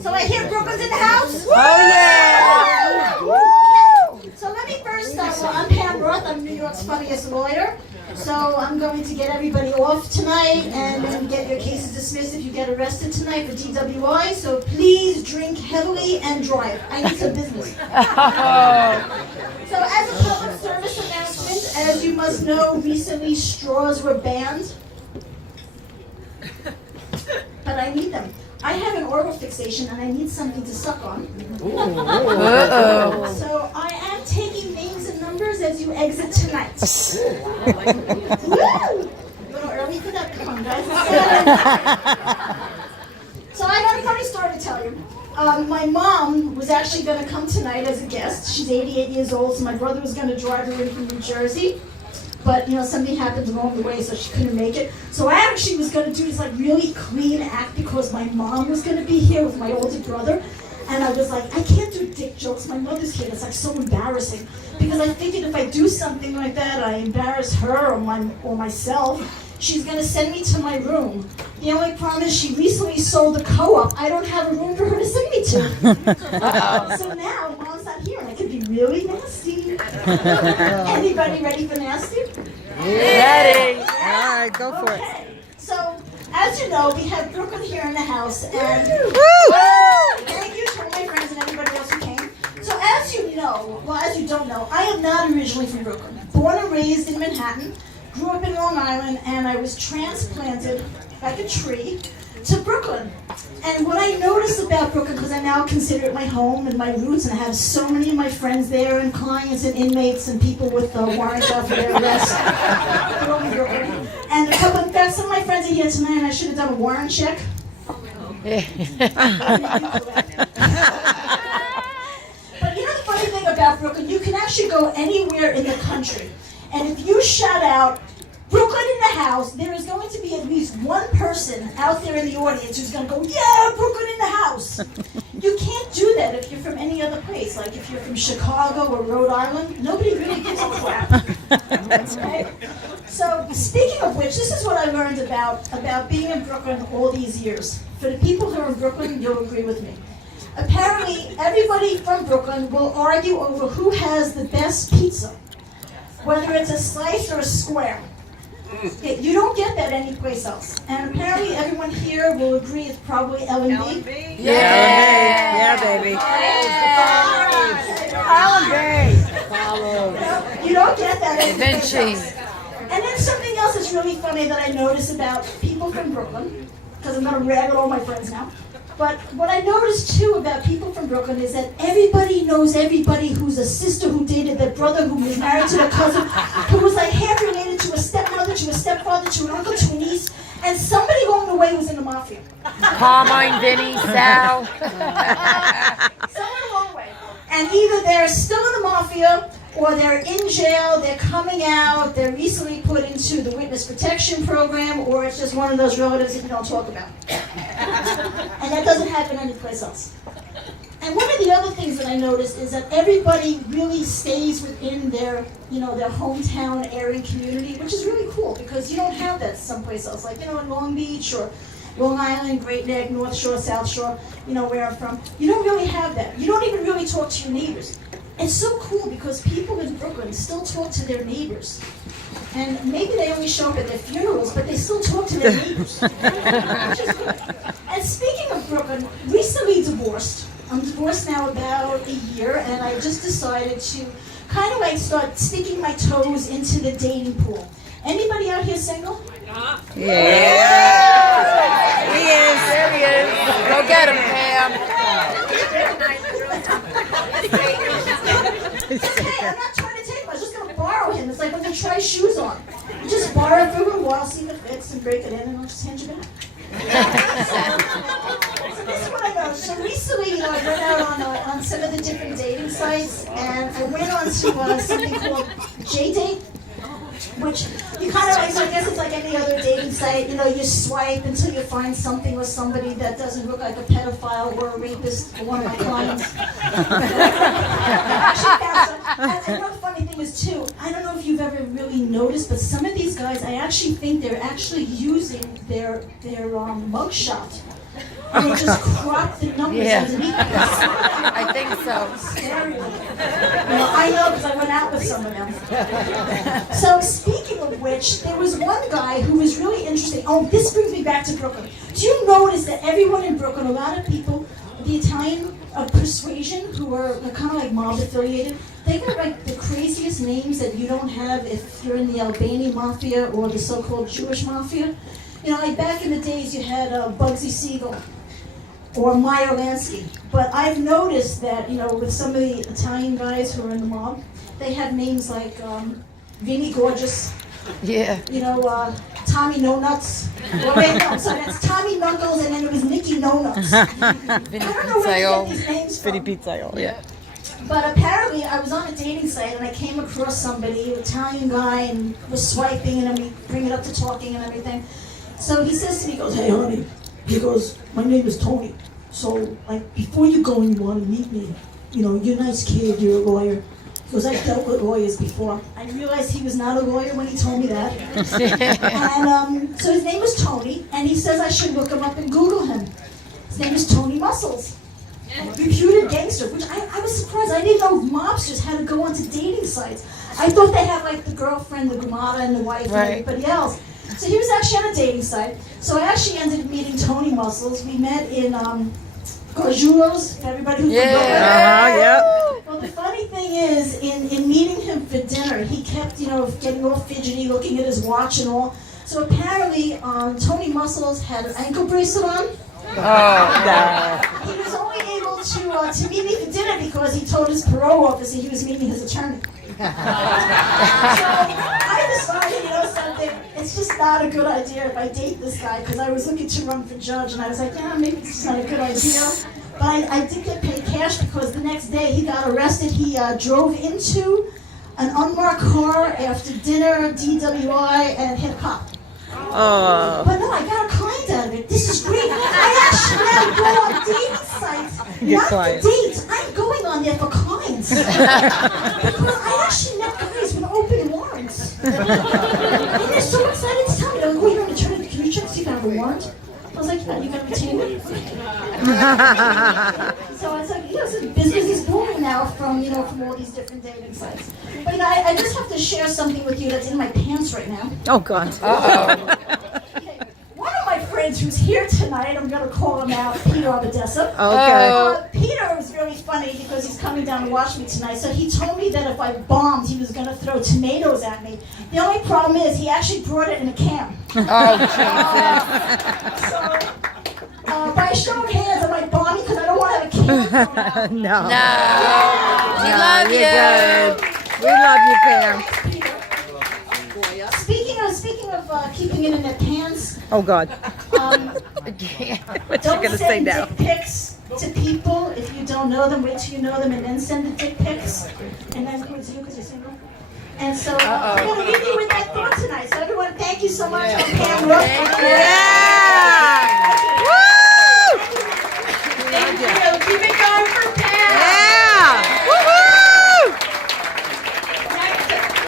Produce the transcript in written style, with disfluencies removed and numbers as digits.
So I hear Brooklyn's in the house. Oh yeah! Okay. So let me first start. Well, I'm Pam Roth. I'm New York's funniest lawyer. So I'm going to get everybody off tonight and then get your cases dismissed if you get arrested tonight for DWI. So please drink heavily and drive. I need some business. So as a public service announcement, as you must know, recently straws were banned. But I need them. I have an oral fixation and I need something to suck on. So I am taking names and numbers as you exit tonight. Woo! A little early for that. Come on, guys. So I got a funny story to tell you. My mom was actually going to come tonight as a guest. She's 88 years old, so my brother was going to drive her in from New Jersey. But, something happened along the way, so she couldn't make it. So I actually was going to do this, really clean act because my mom was going to be here with my older brother. And I was like, I can't do dick jokes. My mother's here. It's, so embarrassing. Because I figured if I do something like that, I embarrass her or myself, she's going to send me to my room. The only problem is she recently sold the co-op. I don't have a room for her to send me to. So now, Mom's not here, and I could be really nasty. Anybody ready for nasty? Ready. All right, go for it. So, as you know, we have Brooklyn here in the house, and thank you to all my friends and everybody else who came. So, as you know, as you don't know, I am not originally from Brooklyn. Born and raised in Manhattan. Grew up in Long Island, and I was transplanted like a tree to Brooklyn. And what I noticed about Brooklyn, because I now consider it my home and my roots, and I have so many of my friends there, and clients and inmates and people with warrants out for their arrest. And in fact, some of my friends are here tonight, and I should have done a warrant check. But the funny thing about Brooklyn, you can actually go anywhere in the country. And if you shout out, Brooklyn in the house, there is going to be at least one person out there in the audience who's going to go, yeah, Brooklyn in the house. You can't do that if you're from any other place. Like if you're from Chicago or Rhode Island, nobody really gives a crap. Right? So speaking of which, this is what I learned about being in Brooklyn all these years. For the people who are in Brooklyn, you'll agree with me. Apparently, everybody from Brooklyn will argue over who has the best pizza. Whether it's a slice or a square. You don't get that anyplace else. And apparently everyone here will agree it's probably L&B. Yeah, baby. L&B. You don't get that anyplace Vinci. else. And then something else that's really funny that I notice about people from Brooklyn, because I'm going to rag at all my friends now. But what I noticed too about people from Brooklyn is that everybody knows everybody who's a sister who dated their brother, who was married to their cousin, who was half related to a stepmother, to a stepfather, to an uncle, to a niece, and somebody along the way was in the mafia. Carmine, Vinny, Sal. Someone along the way. And either they're still in the mafia, or they're in jail, they're coming out, they're recently put into the witness protection program, or it's just one of those relatives that you don't talk about. And that doesn't happen anyplace else. And one of the other things that I noticed is that everybody really stays within their, their hometown area community, which is really cool because you don't have that someplace else. Like, in Long Beach or Long Island, Great Neck, North Shore, South Shore, where I'm from. You don't really have that. You don't even really talk to your neighbors. It's so cool because people in Brooklyn still talk to their neighbors. And maybe they only show up at their funerals, but they still talk to their neighbors. Which is good. And speaking of Brooklyn, recently divorced. I'm divorced now about a year, and I just decided to kind of start sticking my toes into the dating pool. Anybody out here single? Yeah. He is. There he is. Go get him, Pam. Hey, I'm not trying to take him. I was just going to borrow him. It's like when you try shoes on. You just borrow it for a while, see if it fits, and break it in, and I'll just hand you back. So this is what I know. So recently, I went out on some of the different dating sites, and I went on to something called JDate, which you kind of I guess it's like any other dating site. You swipe until you find something with somebody that doesn't look like a pedophile or a rapist for one of my clients. Actually, and the funny thing is too, I don't know if you've ever really noticed, but some of these guys, I actually think they're actually using their mugshot. And they just crop the numbers underneath. I think so. Scary. I know because I went out with some of them. So speaking of which, there was one guy who was really interesting. Oh, this brings me back to Brooklyn. Do you notice that everyone in Brooklyn, a lot of people, the Italian persuasion, who are kind of like mob affiliated, they got like the craziest names that you don't have if you're in the Albanian mafia or the so-called Jewish mafia. Like back in the days, you had Bugsy Siegel or Meyer Lansky. But I've noticed that, with some of the Italian guys who are in the mob, they have names like Vinny Gorgeous. Yeah. Tommy No Nuts. Well, wait, no, so that's Tommy Knuckles, and then it was Nicky No Nuts. I don't know where to get these names from. Vinny Pizzaiolo. Yeah. But apparently, I was on a dating site, and I came across somebody, an Italian guy, and was swiping, and we bring it up to talking and everything. So he says to me, he goes, "Hey, honey," he goes, "my name is Tony. So, before you go and you want to meet me, you're a nice kid, you're a lawyer." He goes, "I've dealt with lawyers before." I realized he was not a lawyer when he told me that. And so his name was Tony, and he says I should look him up and Google him. His name is Tony Muscles. Reputed gangster, which I was surprised. I didn't know mobsters had to go onto dating sites. I thought they had the girlfriend, the gumata, and the wife, and everybody else. So he was actually on a dating site. So I actually ended up meeting Tony Muscles. We met in Gorjulos, everybody who's from Brooklyn. Well, the funny thing is, in meeting him for dinner, he kept, getting all fidgety, looking at his watch and all. So apparently, Tony Muscles had an ankle bracelet on. Oh, no. He was only able to meet me for dinner because he told his parole officer he was meeting his attorney. So I decided, something, it's just not a good idea if I date this guy, because I was looking to run for judge, and I was like, maybe it's just not a good idea. But I did get paid cash because the next day he got arrested. He drove into an unmarked car after dinner, DWI, and hit a cop. But no, I got a client out of it. This is great. I actually now go on dating sites, not for dates. I'm going on there for clients. Because I actually met guys with open warrants. And they're so excited to tell me, they're like, "Oh, you're an attorney. Can you check to see if I have a warrant?" I was like, "Yeah, you got a retainer?" So it's like, so business is booming now from all these different dating sites. But I just have to share something with you that's in my pants right now. Oh, God. Uh-oh. Okay. One of my friends who's here tonight, I'm going to call him out, Peter Abadessa. Okay. Peter was really funny because he's coming down to watch me tonight. So he told me that if I bombed, he was going to throw tomatoes at me. The only problem is he actually brought it in a can. Oh, Jesus. So, by a show of hands, am I bombing because I don't want to have a can thrown out? No. We love you. Good. We love you, Pam. Speaking of keeping it in their pants. Oh, God. What you gonna say now? Dick pics to people if you don't know them. Wait till you know them and then send the dick pics. And then who's you because you're single. And so I'm going to leave you with that thought tonight. So everyone, thank you so much. I'm Pam Roth.